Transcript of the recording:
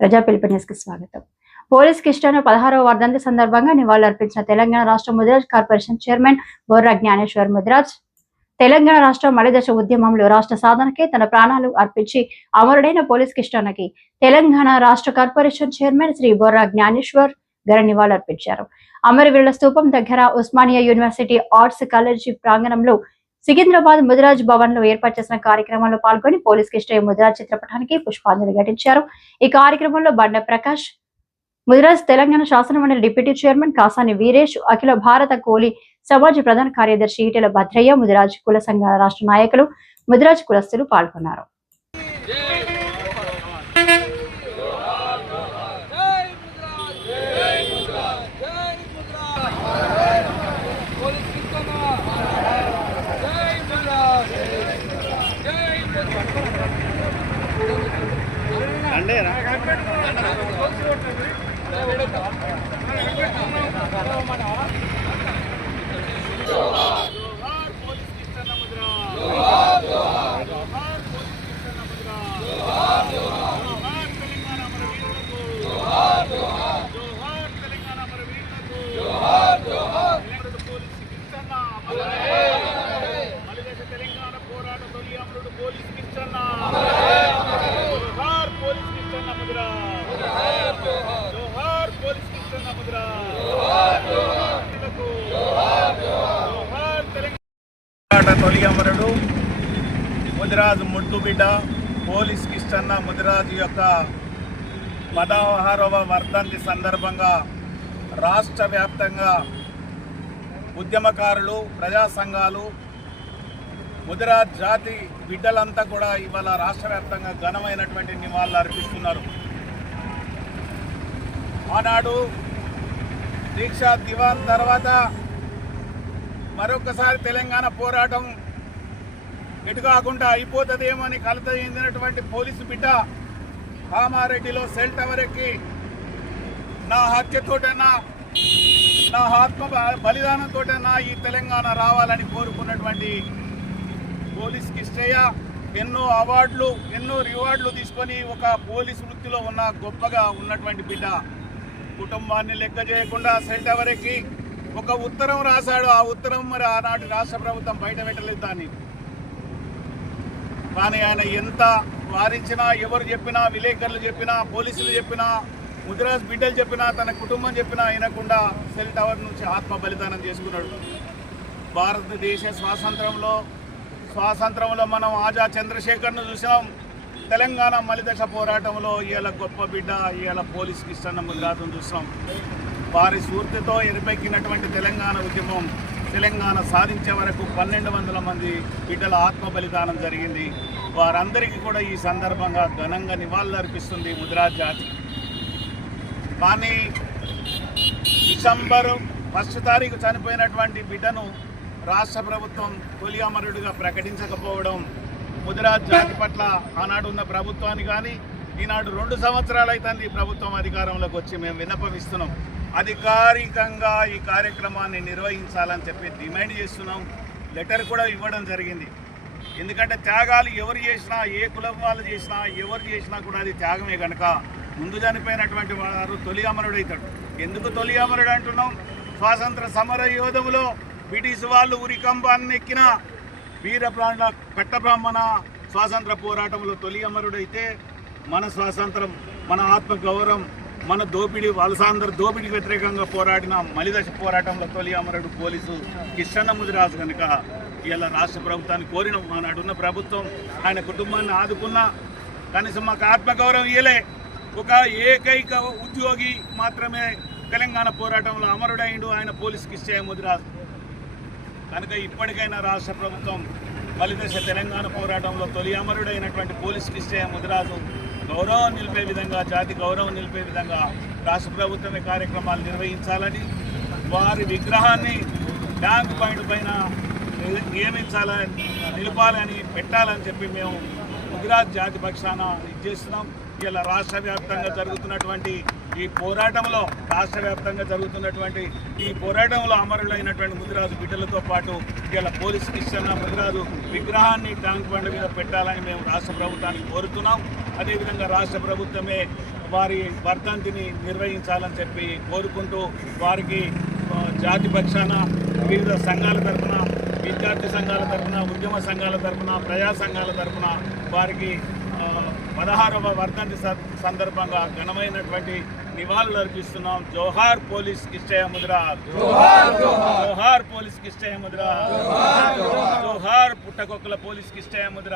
ప్రజా పిలుపు న్యూస్కి స్వాగతం. పోలీస్ కిష్టాను పదహారవ వర్ధంతి సందర్భంగా నివాళులర్పించిన తెలంగాణ రాష్ట్ర ముదిరాజ్ కార్పొరేషన్ చైర్మన్ బొర్రా జ్ఞానేశ్వర్ ముదిరాజ్ తెలంగాణ రాష్ట్ర మలిదశ ఉద్యమంలో రాష్ట్ర సాధనకే తన ప్రాణాలు అర్పించి అమరుడైన పోలీస్ కిష్టానికి తెలంగాణ రాష్ట్ర కార్పొరేషన్ చైర్మన్ శ్రీ బొర్రా జ్ఞానేశ్వర్ ఘన నివాళులర్పించారు. అమరవీరుల స్తూపం దగ్గర ఉస్మానియా యూనివర్సిటీ ఆర్ట్స్ కాలేజీ ప్రాంగణంలో సికింద్రాబాద్ ముదిరాజ్ భవన్లో ఏర్పాటు చేసిన కార్యక్రమంలో పాల్గొని పోలీస్ కిష్టయ్య ముదిరాజ్ చిత్రపటానికి పుష్పాంజలి ఘటించారు. ఈ కార్యక్రమంలో బండ ప్రకాష్ ముదిరాజ్ తెలంగాణ శాసనమండలి డిప్యూటీ చైర్మన్ కాసాని వీరేష్ అఖిల భారత కోలి సమాజ్ ప్రధాన కార్యదర్శి ఈటెల భద్రయ్య ముదిరాజ్ కుల సంఘాల రాష్ట్ర నాయకులు ముదిరాజ్ కులస్తులు పాల్గొన్నారు జై ముద్రాజ్ జై ముద్రాజ్ జై ముద్రాజ్ పోలీస్ కిస్తనా జై ముద్రాజ్ జై ముద్రాజ్ జోహార్ పోలీస్ కిస్తనా ముద్రాజ్ జోహార్ జోహార్ జోహార్ పోలీస్ కిస్తనా ముద్రాజ్ జోహార్ జోహార్ జోహార్ తెలంగాణ అమరవీరులకు జోహార్ జోహార్ జోహార్ తెలంగాణ అమరవీరులకు జోహార్ జోహార్ పోలీస్ కిస్తనా అమరహే మలిదశ తెలంగాణ పోరాట తొలి అమరుడు పోలీస్ కిస్తనా జోహార్ పోలీస్ జోహార్ పోలీస్ తెలంగాణ తొలి అమరుడు. ముదిరాజు ముద్దు బిడ్డ. పోలీస్ కిష్టన్న ముదిరాజు యొక్క పదహారవ వర్ధంతి సందర్భంగా రాష్ట్ర వ్యాప్తంగా ఉద్యమకారులు ప్రజా సంఘాలు ముదిరాజ్ జాతి బిడ్డలంతా కూడా ఇవాళ రాష్ట్ర వ్యాప్తంగా ఘనమైనటువంటి నివాళులు అర్పిస్తున్నారు. ఆనాడు దీక్షా దివాన్ తర్వాత మరొకసారి తెలంగాణ పోరాటం ఎటు కాకుండా అయిపోతుందేమో అని కలత చెందినటువంటి పోలీసు బిడ్డ కామారెడ్డిలో సెల్ టవర్ ఎక్కి నా హత్యతోటైనా నా ఆత్మ బలిదానంతోటైనా ఈ తెలంగాణ రావాలని కోరుకున్నటువంటి పోలీస్ కిష్టయ్య ఎన్నో అవార్డులు ఎన్నో రివార్డులు తీసుకొని ఒక పోలీస్ వృత్తిలో ఉన్న గొప్పగా ఉన్నటువంటి బిడ్డ. కుటుంబాన్ని లెక్క చేయకుండా సెల్ టవర్ ఎక్కి ఒక ఉత్తరం రాశాడు. ఆ ఉత్తరం మరి ఆనాటి రాష్ట్ర ప్రభుత్వం బయట పెట్టలేదు దాన్ని. కానీ ఆయన ఎంత వారించినా ఎవరు చెప్పినా విలేకరులు చెప్పినా పోలీసులు చెప్పినా ముదిరాజ్ బిడ్డలు చెప్పినా తన కుటుంబం చెప్పినా వినకుండా సెల్ టవర్ నుంచి ఆత్మ బలిదానం చేసుకున్నాడు. భారతదేశ స్వాతంత్రంలో స్వాతంత్రంలో మనం ఆజా చంద్రశేఖర్ను చూసినాం. తెలంగాణ మలిదశ పోరాటంలో ఇవాళ గొప్ప బిడ్డ ఇవాళ పోలీస్ కిష్టన్న ముదిరాజును చూస్తాం వారి స్ఫూర్తితో ఎరిపెక్కినటువంటి తెలంగాణ ఉద్యమం తెలంగాణ సాధించే వరకు పన్నెండు వందల మంది బిడ్డల ఆత్మ బలిదానం జరిగింది. వారందరికీ కూడా ఈ సందర్భంగా ఘనంగా నివాళులర్పిస్తుంది అర్పిస్తుంది జాతి. కానీ డిసెంబర్ ఫస్ట్ తారీఖు చనిపోయినటువంటి బిడ్డను రాష్ట్ర ప్రభుత్వం తొలి అమరుడిగా ప్రకటించకపోవడం ముదిరాజ్ జాతి పట్ల ఆనాడు ఉన్న ప్రభుత్వాన్ని కానీ ఈనాడు రెండు సంవత్సరాలు అవుతుంది ఈ ప్రభుత్వం అధికారంలోకి వచ్చి మేము విన్నపమిస్తున్నాం. అధికారికంగా ఈ కార్యక్రమాన్ని నిర్వహించాలని చెప్పి డిమాండ్ చేస్తున్నాం. లెటర్ కూడా ఇవ్వడం జరిగింది. ఎందుకంటే త్యాగాలు ఎవరు చేసినా ఏ కులం వాళ్ళు చేసినా ఎవరు చేసినా కూడా అది త్యాగమే కనుక ముందు చనిపోయినటువంటి వారు తొలి అమరుడు ఎందుకు తొలి అమరుడు అంటున్నాం? స్వాతంత్ర సమర యోధములో బ్రిటిష్ వాళ్ళు ఉరికంబాన్ని ఎక్కిన వీర ప్రాణ స్వాతంత్ర పోరాటంలో తొలి అమరుడైతే మన స్వాతంత్రం మన ఆత్మ గౌరవం మన దోపిడీ వలసాంధ్ర దోపిడీకి వ్యతిరేకంగా పోరాడిన మలిదశ పోరాటంలో తొలి అమరుడు పోలీసు కిషన్న ముదిరాజు కనుక ఇలా రాష్ట్ర ప్రభుత్వాన్ని కోరిన ఆనాడున్న ప్రభుత్వం ఆయన కుటుంబాన్ని ఆదుకున్న కనీసం మాకు ఆత్మగౌరవం ఇయ్యలే. ఒక ఏకైక ఉద్యోగి మాత్రమే తెలంగాణ పోరాటంలో అమరుడైండు ఆయన పోలీస్ కిష్టయ్య ముదిరాజు. కనుక ఇప్పటికైనా రాష్ట్ర ప్రభుత్వం ఫలిదశ తెలంగాణ పోరాటంలో తొలి అమరుడైనటువంటి పోలీస్ కిష్టయ్య ముదిరాజు గౌరవం నిలిపే విధంగా జాతి గౌరవం నిలిపే విధంగా రాష్ట్ర ప్రభుత్వమే కార్యక్రమాలు నిర్వహించాలని వారి విగ్రహాన్ని ట్యాంక్ పాయింట్ పైన నియమించాలని నిలపాలని పెట్టాలని చెప్పి మేము గుజరాత్ జాతి పక్షాన ఇది చేస్తున్నాం. ఇలా రాష్ట్ర వ్యాప్తంగా జరుగుతున్నటువంటి ఈ పోరాటంలో రాష్ట్ర వ్యాప్తంగా జరుగుతున్నటువంటి ఈ పోరాటంలో అమరులైనటువంటి ముదిరాజు బిడ్డలతో పాటు ఇలా పోలీస్ కిషన్ ముదిరాజు విగ్రహాన్ని ట్యాంక్ బండ్ మీద పెట్టాలని మేము రాష్ట్ర ప్రభుత్వాన్ని కోరుతున్నాం. అదేవిధంగా రాష్ట్ర ప్రభుత్వమే వారి వర్ధంతిని నిర్వహించాలని చెప్పి కోరుకుంటూ వారికి జాతి పక్షాన వివిధ సంఘాల తరఫున విద్యార్థి సంఘాల తరఫున ఉద్యమ సంఘాల తరఫున ప్రజా సంఘాల తరఫున వారికి పదహారవ వర్ధంతి సందర్భంగా ఘనమైనటువంటి నివాళులు అర్పిస్తున్నాం. జోహార్ పోలీస్ కిష్టయ ముద్ర. జోహార్ పోలీస్ కిష్టయ ముద్ర. జోహార్ పుట్టకొక్కల పోలీస్ కిష్టయ ముద్ర.